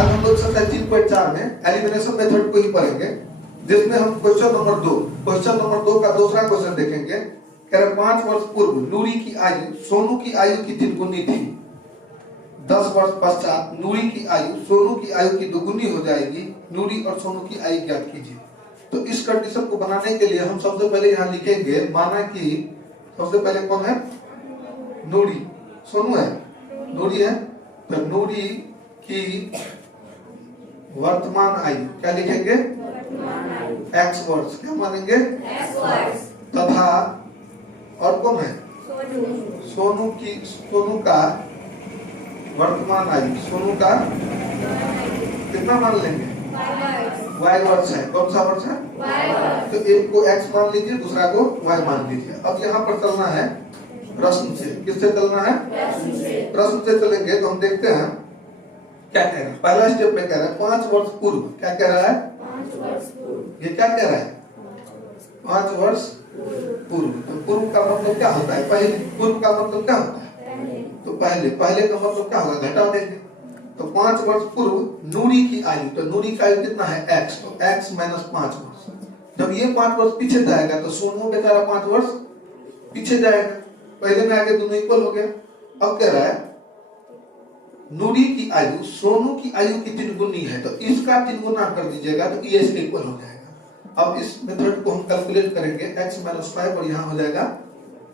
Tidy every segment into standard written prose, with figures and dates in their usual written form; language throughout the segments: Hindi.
आज हम लोग एक्सरसाइज 3.4 में एलिमिनेशन मेथड को ही पढ़ेंगे, जिसमें हम क्वेश्चन नंबर 2 का दूसरा क्वेश्चन देखेंगे। कह रहे 5 वर्ष पूर्व नूरी की आयु सोनू की आयु की 3 गुनी थी। 10 वर्ष पश्चात नूरी की आयु सोनू की आयु की 2 गुनी हो जाएगी। नूरी और सोनू की आयु ज्ञात कीजिए। तो इस कंडीशन को बनाने के लिए हम सबसे पहले यहाँ लिखेंगे, माना कि सबसे पहले कौन है, नूरी, सोनू है, नूरी है, तो नूरी की वर्तमान आयु क्या लिखेंगे, x वर्ष, क्या मानेंगे, तथा और कौन है, सोनू का वर्तमान आयु, सोनू का कितना मान लेंगे, y वर्ष है। कौन सा वर्ष है, तो एक को x मान लीजिए, दूसरा को y मान लीजिए। अब यहाँ पर चलना है प्रश्न से। किससे चलना है, प्रश्न से चलेंगे। तो हम देखते हैं क्या कह रहा है। पहला स्टेप में कह रहा है 5 वर्ष पूर्व, क्या कह रहा है, 5 वर्ष पूर्व। ये क्या कह रहा है, 5 वर्ष पूर्व। तो पूर्व का मतलब क्या होता है, पहले। पूर्व का मतलब क्या होता है, तो पहले का मतलब क्या होगा, घटा देंगे। तो 5 वर्ष पूर्व नूरी की आयु, तो नूरी का आयु कितना है, x, तो x माइनस 5 वर्ष। जब ये 5 वर्ष पीछे जाएगा तो सोनू बेचारा 5 वर्ष पीछे जाएगा। पहले में आगे दोनों इक्वल हो गया। अब कह रहा है नूरी की आयु सोनू की आयु की 3 गुनी है, तो इसका 3 गुना कर दीजिएगा तो ये इसके इक्वल हो जाएगा। अब इस मेथड को हम कैलकुलेट करेंगे, x माइनस 5 और यहाँ हो जाएगा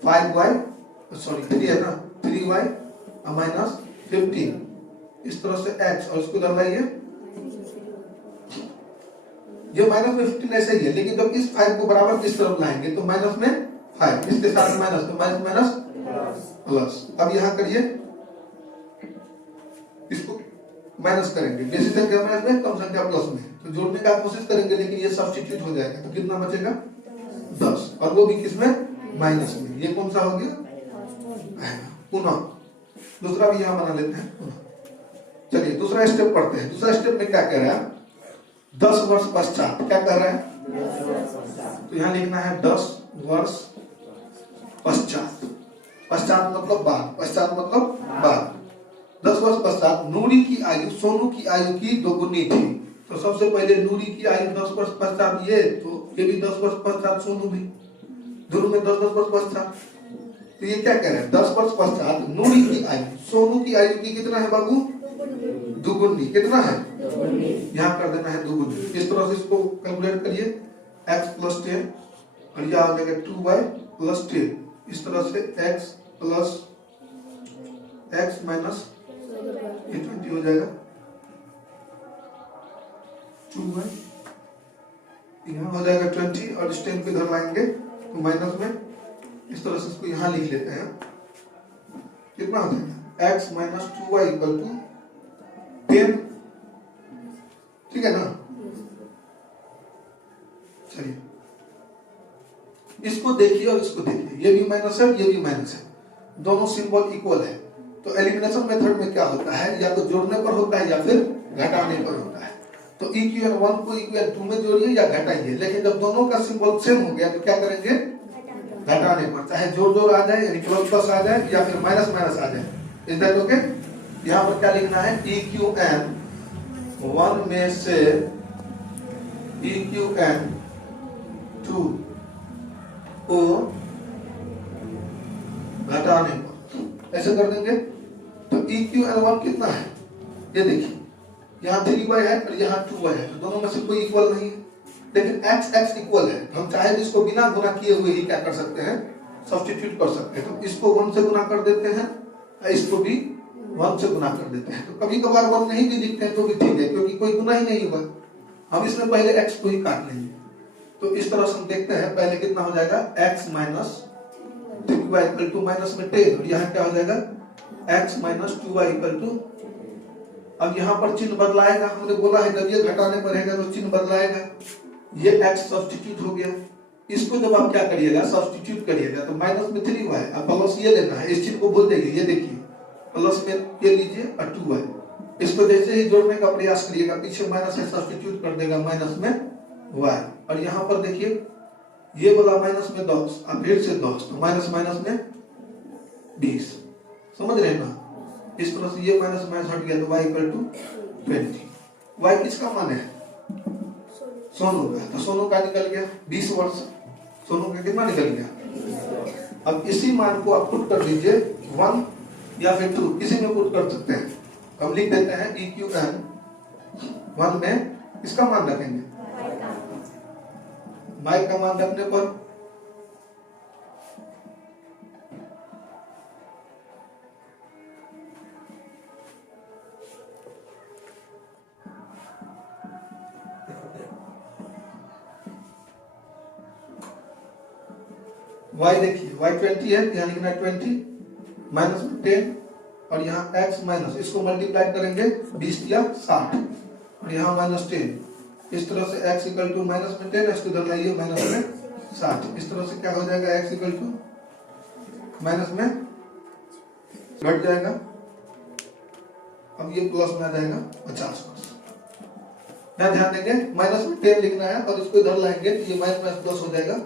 3 है ना, 3y माइनस 15। इस तरह से x और इसको लगाइए, ये माइनस में 15 ऐसे ही है, लेकिन जब इस 5 को बराबर किस तरफ लाएंगे तो माइनस में 5, इसके साथ माइनस, तो माइनस प्लस। अब यहाँ करिए, इसको माइनस करेंगे, बेसी संख्या माइनस में, कम संख्या प्लस में, तो जोड़ने का कोशिश करेंगे, लेकिन ये सब्स्टिट्यूट हो जाएगा। तो कितना बचेगा, 10, और वो भी किसमें, माइनस में। ये कौन सा हो गया, पुनः दूसरा भी यहाँ बना लेते हैं। चलिए दूसरा स्टेप पढ़ते हैं। दूसरा स्टेप में क्या कह रहा है, 10 वर्ष पश्चात, क्या कर रहा है, तो यहाँ लिखना है 10 वर्ष पश्चात। पश्चात मतलब बाद, पश्चात मतलब बाद। 10 वर्ष पश्चात नूरी की आयु सोनू की आयु की 2 गुनी थी। तो सबसे पहले नूरी की आयु 10 वर्ष पश्चात, ये तो ये भी 10 वर्ष पश्चात, सोनू भी, दोनों में 10 वर्ष पश्चात। तो ये क्या कह रहे हैं, 10 वर्ष पश्चात नूरी की आयु सोनू की आयु की कितना है बाबू, 2 गुनी। कितना है, यहाँ कर देना है 2 गुनी। इस तरह से इसको कैलकुलेट करिए, x प्लस 10 और यह हो जाएगा 2y प्लस 10। इस तरह से x प्लस x माइनस 20 हो जाएगा, 2y यहाँ हो जाएगा 20 और इस 10 को इधर लाएंगे तो माइनस में। इस तरह से इसको यहाँ लिख लेते हैं, कितना हो जाएगा, x minus 2y equal to 10। ठीक है ना। चलिए इसको देखिए और इसको देखिए, ये भी माइनस है, ये भी माइनस है, दोनों सिंबल इक्वल है। तो एलिमिनेशन मेथड में क्या होता है, या तो जोड़ने पर होता है या फिर घटाने पर होता है। तो इक्वेशन 1 को इक्वेशन 2 में जोड़िए या घटाइए, लेकिन जब दोनों का सिंबल सेम हो गया तो क्या करेंगे, घटाने पर, चाहे जोड़ आ जाए यानी प्लस प्लस आ जाए या फिर माइनस माइनस आ जाए। Is that okay. यहाँ पर क्या लिखना है, इक्वेशन 1 में से इक्वेशन 2 को घटाने पर, ऐसे कर देंगे। तो इक्वेशन 1 कितना है, ये देखिए, यहाँ 3y है और यहाँ 2y है, तो दोनों में से कोई इक्वल नहीं है, लेकिन x इक्वल है। हम चाहे तो इसको बिना गुना किए हुए ही क्या कर सकते हैं, सब्स्टिट्यूट कर सकते हैं। तो इसको 1 से गुना कर देते हैं, इसको भी 1 से गुना कर देते हैं। तो कभी कभार 1 नहीं भी लिखते हैं तो भी ठीक है, क्योंकि कोई गुना ही नहीं हुआ। हम इसमें पहले x को ही काट लेंगे। तो इस तरह से हम देखते हैं, पहले कितना हो जाएगा, x minus 3y equal to minus में 10, और यहाँ क्या हो जाएगा, x minus 2y equal to. अब यहाँ पर चिन्ह बदलाएगा, हमने बोला है जब ये घटाने पर रहेगा तो चिन्ह बदलाएगा। ये x सब्स्टिट्यूट हो गया। इसको जब आप क्या करिएगा, सब्स्टिट्यूट करिएगा, तो माइनस में 3y, अब प्लस ये लेना है, इस चिन्ह को भूल जाइए। ये देखिए, प्लस में ये लीजिए और 2y, इसको जैसे ही जोड़ने का प्रयास करिएगा, पीछे माइनस है सब्स्टिट्यूट कर देगा माइनस में y, और यहाँ पर देखिए ये वाला माइनस में 10 और फिर से 10, तो माइनस माइनस में 20। समझ रहे हैं ना। इस तरह से ये माइनस माइनस हट गया तो y इक्वल टू 20। y किसका मान है? सोनू का। तो सोनू का निकल गया 20 वर्ष। सोनू का कितना निकल गया? अब इसी मान को आप पुट कर दीजिए 1 या फिर 2, किसी में पुट कर सकते हैं। हम लिख देते हैं EQN 1 में इसका मान रखेंगे, y का मान रखने पर y देखिए y 20 है, यहाँ लिखना है 20 माइनस 10 और यहाँ x माइनस, इसको मल्टीप्लाई करेंगे 20 या 60 और यहाँ माइनस 10। इस तरह से x इक्वल टू माइनस में 10, इसको इधर लाइए माइनस में 60। इस तरह से क्या हो जाएगा? x इक्वल टू माइनस में घट जाएगा, अब ये प्लस में आ जाएगा 50 वर्ष। यहाँ ध्यान देंगे माइनस में 10 लिखना है और इसको इधर लाएंगे तो ये माइनस माइनस प्लस हो जाएगा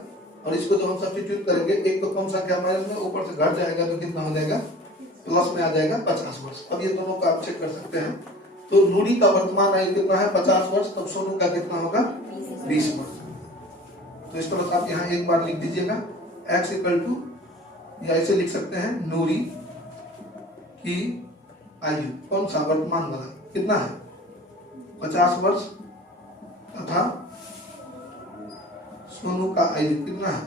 और इसको जब हम सब्स्टिट्यूट करेंगे, एक तो कम संख्या माइनस में ऊपर से घट जाएगा तो कितना हो जाएगा? प्लस में आ जाएगा 50 वर्ष। अब ये दोनों का आप चेक कर सकते हैं। तो नूरी का वर्तमान आयु कितना है? 50 वर्ष। तब सोनू का कितना होगा? 20 वर्ष। तो इस तरह से आप यहाँ एक बार लिख दीजिएगा x इक्वल टू, या ऐसे लिख सकते हैं नूरी की आयु, कौन सा? वर्तमान वाला कितना है? 50 वर्ष तथा सोनू का आयु कितना है?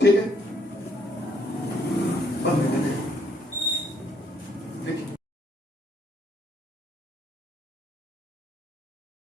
ठीक है।